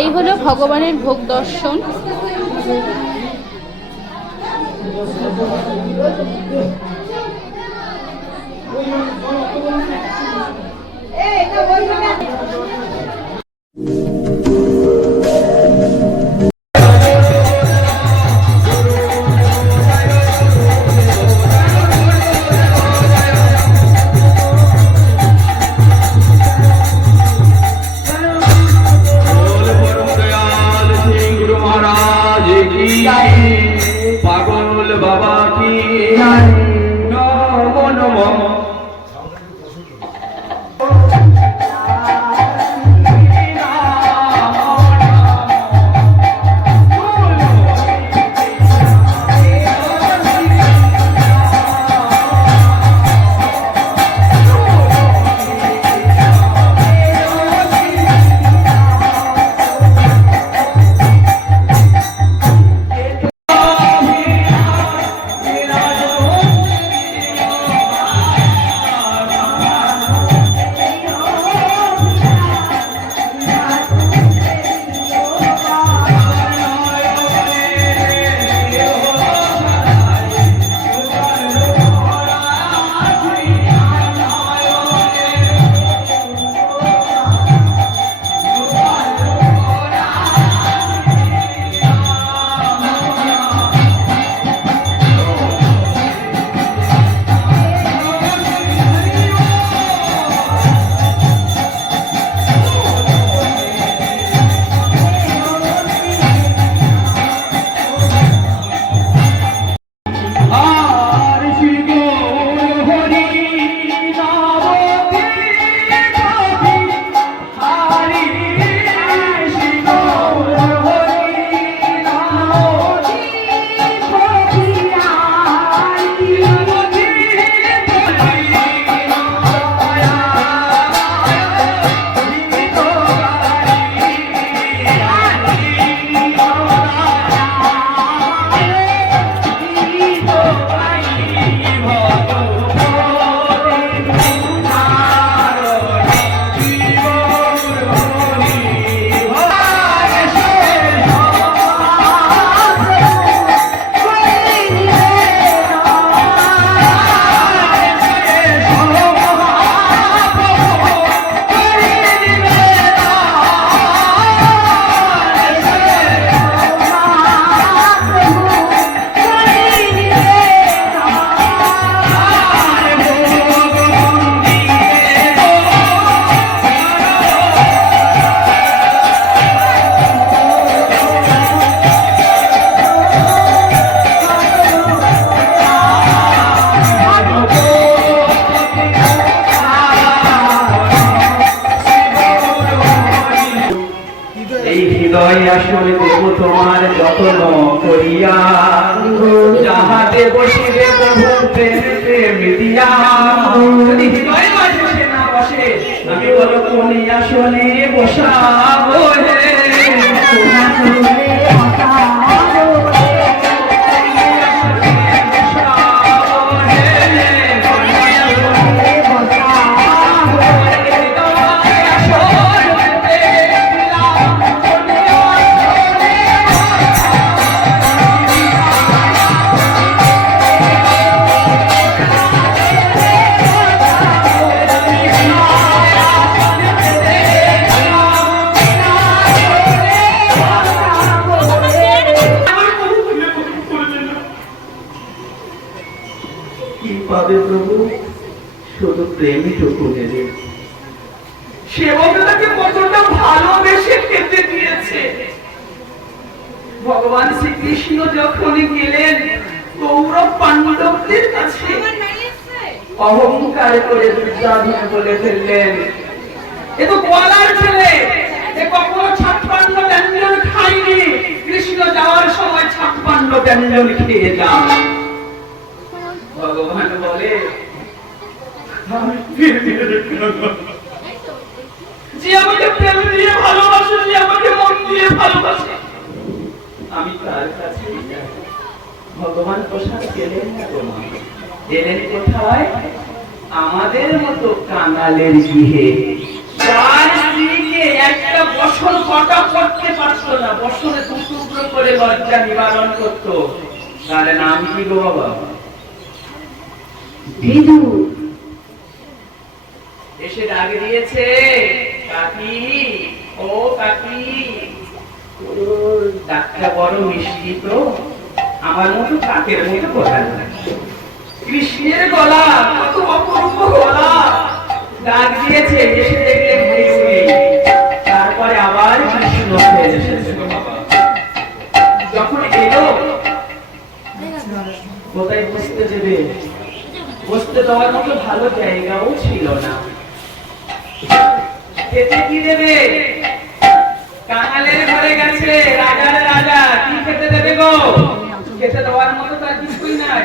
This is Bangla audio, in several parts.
এই হলো ভগবানের ভোগ দর্শন। बोल নম আসনে বসাবো শ্রীকৃষ্ণ যখন গেলেন কৌরব পাণ্ডবদের কাছে। অহংকার করে দুর্যোধন বলে ফেললেন এ তো গোয়ালার ছেলে এ কখনো ছাপ্পান্ন ব্যঞ্জন খাইনি। কৃষ্ণ যাওয়ার সময় ছাপ্পান্ন ব্যঞ্জন খেয়ে যান। ভগবান বলে। যে আমাকে প্রেম দিয়ে ভালোবাসে যে আমাকে মন দিয়ে ভালোবাসে। আমি তার কাছে ভগবান প্রসাদ গেলেন না তোমার এলেন কোথায়? আমাদের মতো কাঙালের গৃহে। স্ত্রীকে একটা বসন কটা করতে পারতো না বসনে দু টুকরো করে লজ্জা নিবারণ করতো। তাহলে নাম কি গো বাবা? এসে ডাক দিয়েছে কাকি ও কাকি। ডাকটা বড় মিষ্টি তো, আমার মতো কাকের মতো গলা কৃষ্ণের গলা, কত অপূর্ব গলা। ডাক দিয়েছে, এসে দেখলে ময়ূরী তারপরে আবার কৃষ্ণ হয়ে এসেছে। যখন এলো, কোথায় বসতে দেবে? বসতে দেওয়ার মতো ভালো জায়গাও ছিল না। খেতে কি দেবে? কাঙালের ঘরে গেছে, রাজার রাজা, কি খেতে দেবে গো? খেতে দেওয়ার মতো তার কিছুই নাই।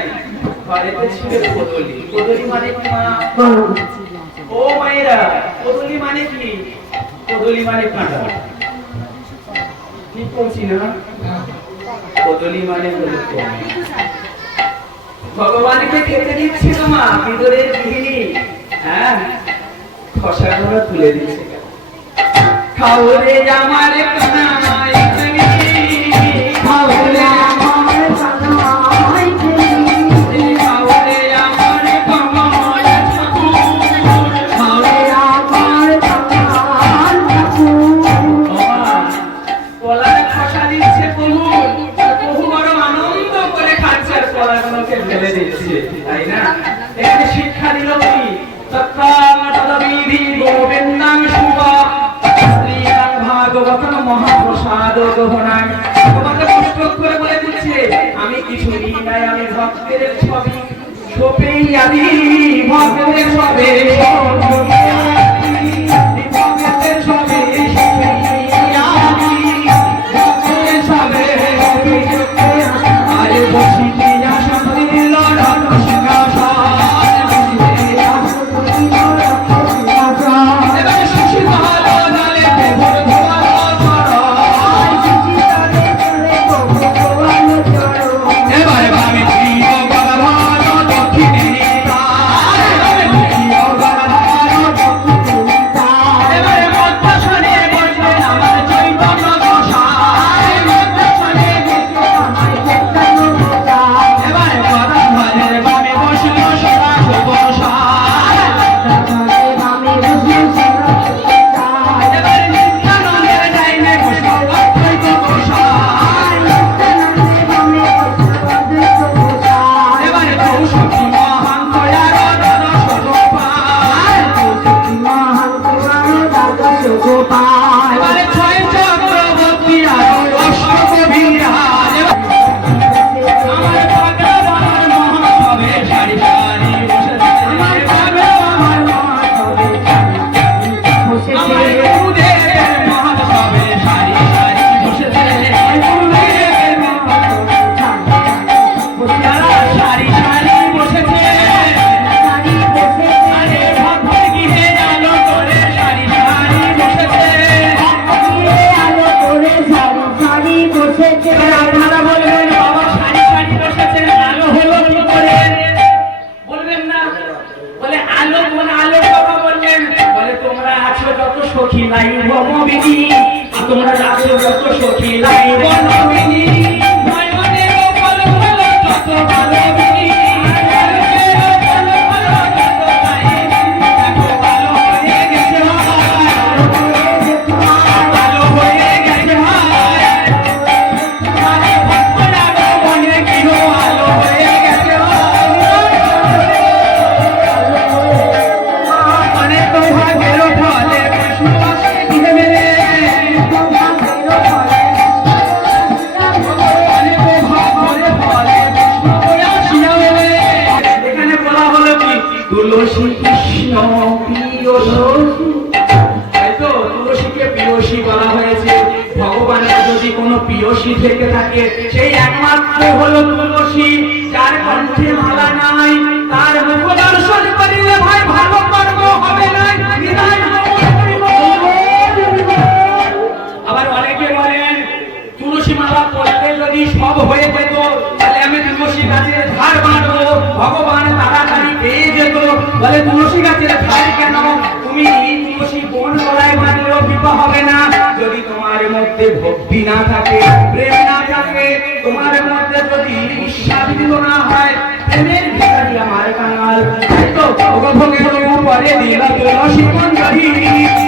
ঘরেতে ছিল মানে কি মা? ও মায়েরা মানে কি? মানে কাঁটা। ঠিক বলছি না কদলি মানে হলো। ভগবানকে খেতে দিচ্ছিল মা ভিতরের গৃহিণী। হ্যাঁ খসাগুলো তুলে দিচ্ছে। খাও রে আমার তোমাকে বলে দিচ্ছে আমি কিছু নাই আমি ভক্তের ছবি। ছবি আমি ভক্তের ছবে। তোমরা আছো যত থাকে। সেই একমাত্র হলো তুলসী, যার কণ্ঠে মালা নাই, তার মুখ দর্শন করিলে ভাই ভালো কর্ম হবে না আবার অনেকে বলেন, তুলসী মালা পড়লে যদি সব হয়ে যেত, তাহলে আমি তুলসী গাছের ধার বাঁধবো, ভগবান তাড়াতাড়ি পেয়ে যেত। বলে, তুলসী গাছের ধার কেন? তুমি তুলসী কোন গলায় বাঁধলেও বিপদ হবে না। যদি তোমার মধ্যে ভক্তি না থাকে دل دل شکن گری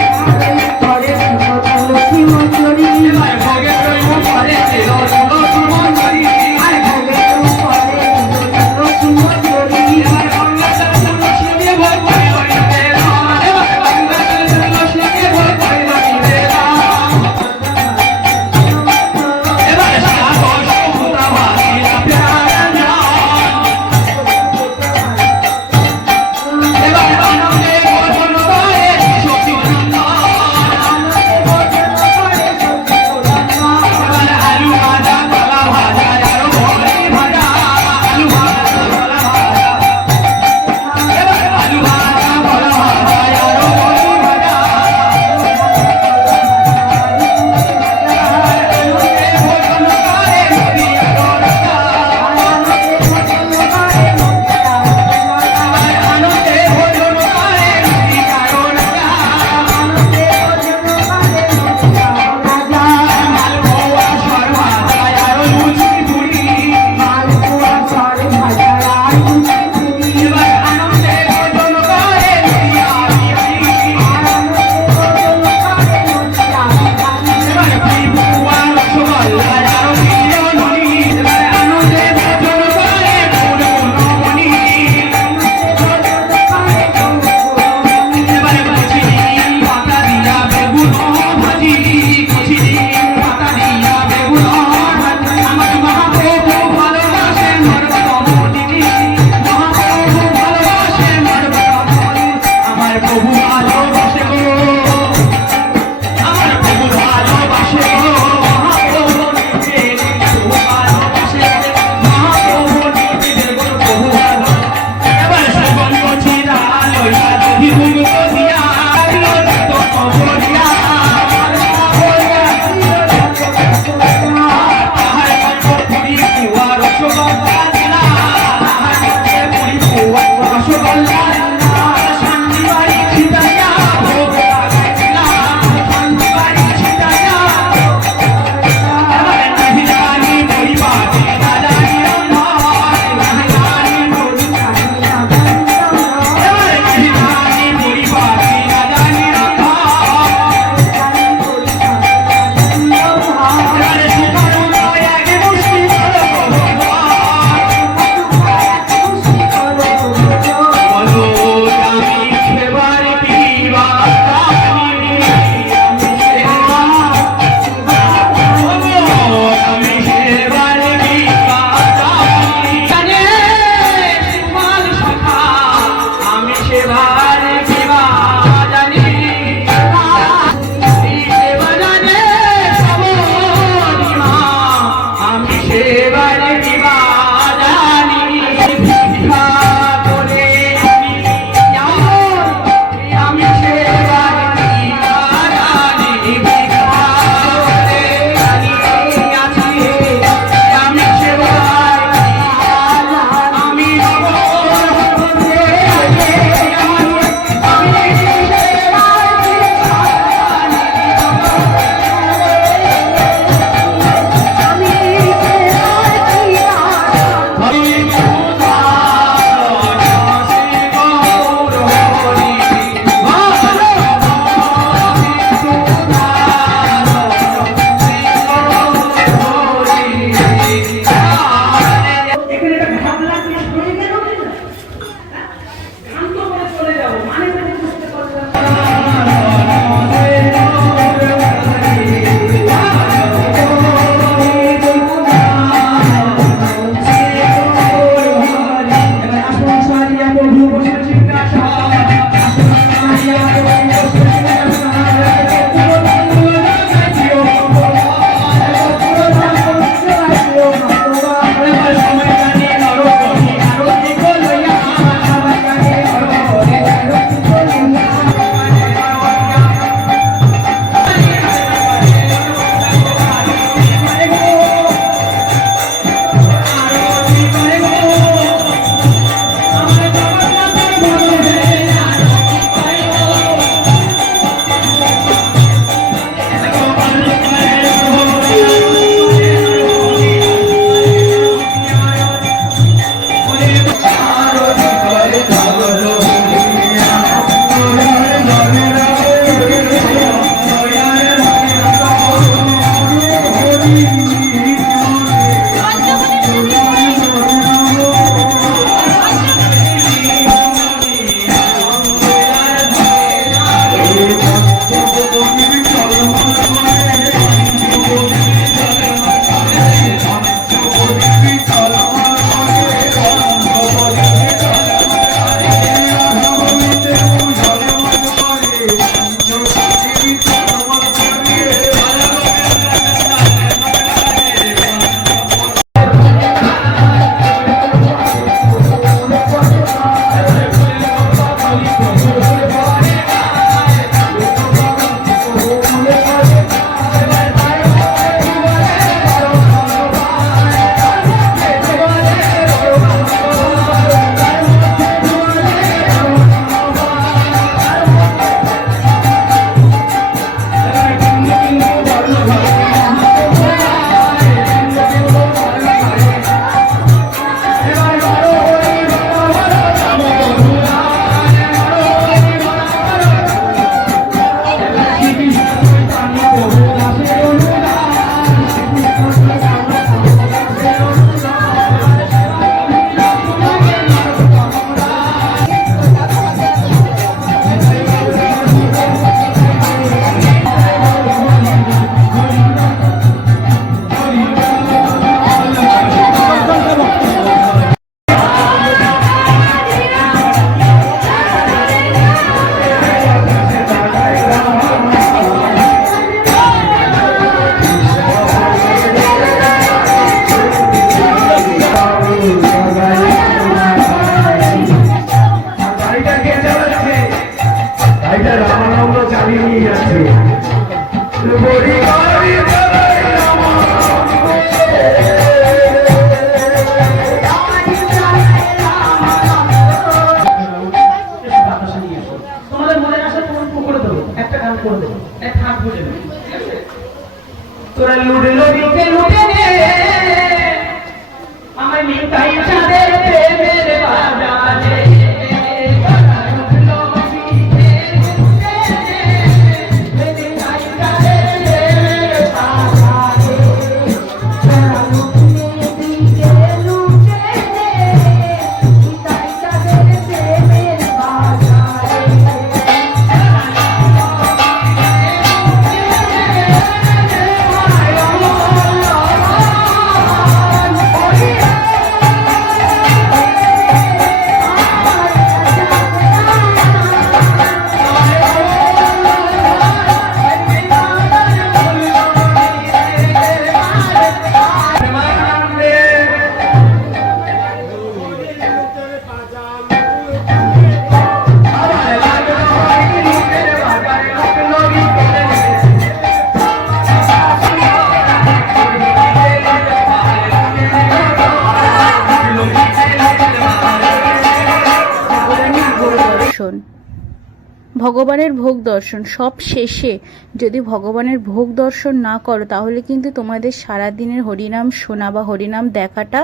ভগবানের ভোগ দর্শন সব শেষে যদি ভগবানের ভোগ দর্শন না করো, তাহলে কিন্তু তোমাদের সারা দিনের হরিনাম শোনা বা হরিনাম দেখাটা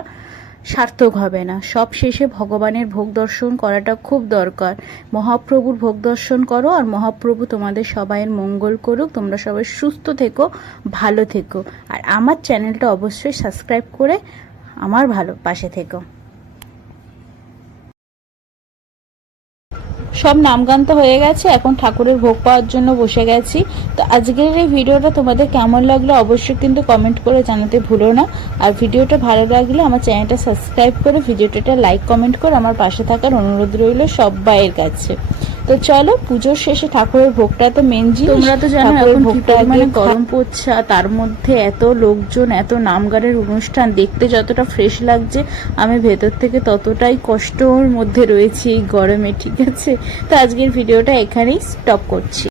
সার্থক হবে না। সব শেষে ভগবানের ভোগ দর্শন করাটা খুব দরকার। মহাপ্রভুর ভোগ দর্শন করো আর মহাপ্রভু তোমাদের সবাইয়ের মঙ্গল করুক। তোমরা সবাই সুস্থ থেকো, ভালো থেকো। আর আমার চ্যানেলটা অবশ্যই সাবস্ক্রাইব করে আমার ভালো পাশে থেকো। সব নামগান তো হয়ে গেছে, এখন ঠাকুরের ভোগ পাওয়ার জন্য বসে গেছি। তো আজকের এই ভিডিওটা তোমাদের কেমন লাগল অবশ্যই কিন্তু কমেন্ট করে জানাতে ভুলো না। আর ভিডিওটা ভালো লাগলে আমার চ্যানেলটা সাবস্ক্রাইব করে ভিডিওটা লাইক কমেন্ট করে আমার পাশে থাকার অনুরোধ রইল বাইয়ের কাছে। তো চলো পুজোর শেষে ঠাকুরের ভোগটা তো মেন জিনিস তোমরা তো জানো এখন ভোগটা মানে গরম পড়ছে আর তার মধ্যে এত লোকজন এত নামগারের অনুষ্ঠান দেখতে যতটা ফ্রেশ লাগছে আমি ভেতর থেকে ততটাই কষ্টর মধ্যে রয়েছি এই গরমে ঠিক আছে? তো আজকের ভিডিওটা এখানেই স্টপ করছি।